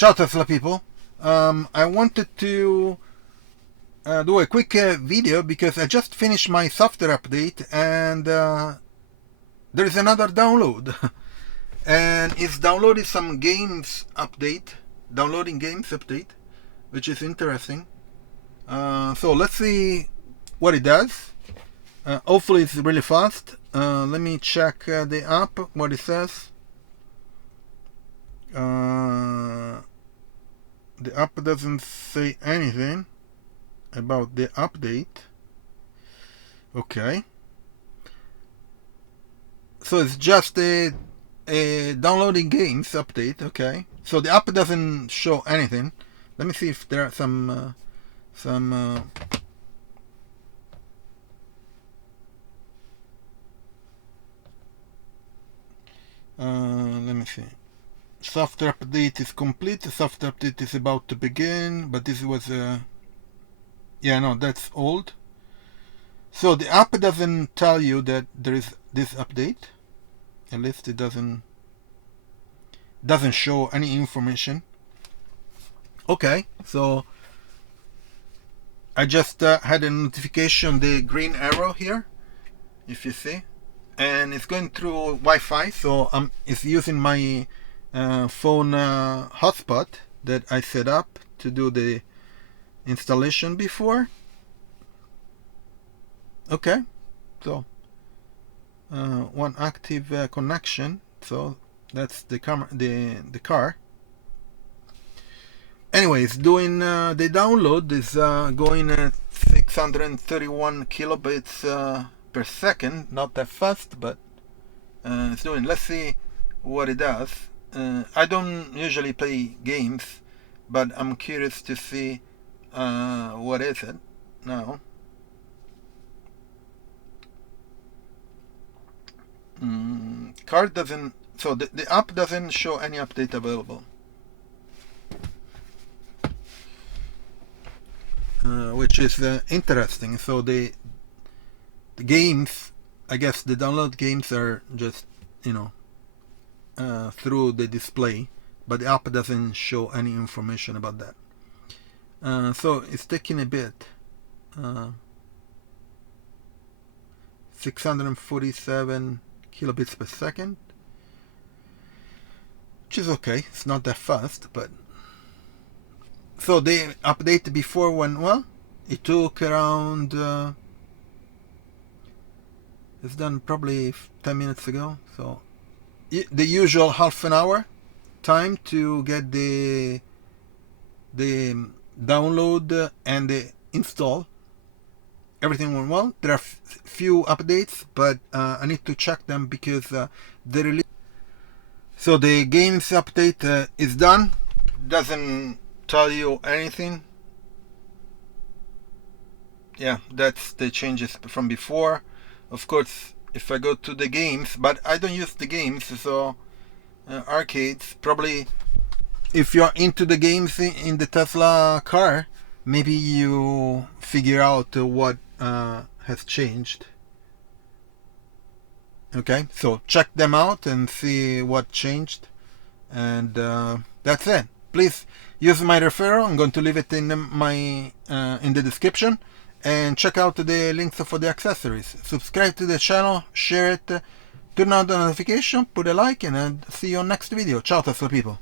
Ciao Tesla people. I wanted to do a quick video because I just finished my software update and there is another download and it's downloaded some games update, downloading games update, which is interesting. So let's see what it does. Hopefully it's really fast. Let me check the app, what it says. The app doesn't say anything about the update. Okay, so it's just a downloading games update. Okay, so the app doesn't show anything. Let me see if there are some let me see. Software update is complete. The software update is about to begin, but this was yeah, no, that's old. So the app doesn't tell you that there is this update. At least it doesn't show any information. Okay, so I just had a notification, the green arrow here, if you see, and it's going through Wi-Fi, so it's using my phone hotspot that I set up to do the installation before. Okay, so one active connection, so that's the camera, the car. Anyways, doing the download is going at 631 kilobits per second. Not that fast, but it's doing. Let's see what it does. I don't usually play games, but I'm curious to see what is it now. Car doesn't, so the app doesn't show any update available, which is interesting. So the games, I guess the download games are just, you know, through the display, but the app doesn't show any information about that. So it's taking a bit. 647 kilobits per second, which is okay. It's not that fast, but so the update before went well. It took around it's done probably 10 minutes ago, so the usual half an hour time to get the download and the install. Everything went well. There are few updates, but I need to check them because the release. So the games update is done. Doesn't tell you anything. Yeah, that's the changes from before. Of course, if I go to the games, but I don't use the games, so arcades, probably if you're into the games in the Tesla car, maybe you figure out what has changed. Okay, so check them out and see what changed, and that's it. Please use my referral. I'm going to leave it in my in the description, and check out the links for the accessories. Subscribe to the channel, share it, turn on the notification, put a like, and I'll see you on next video. Ciao Tesla people.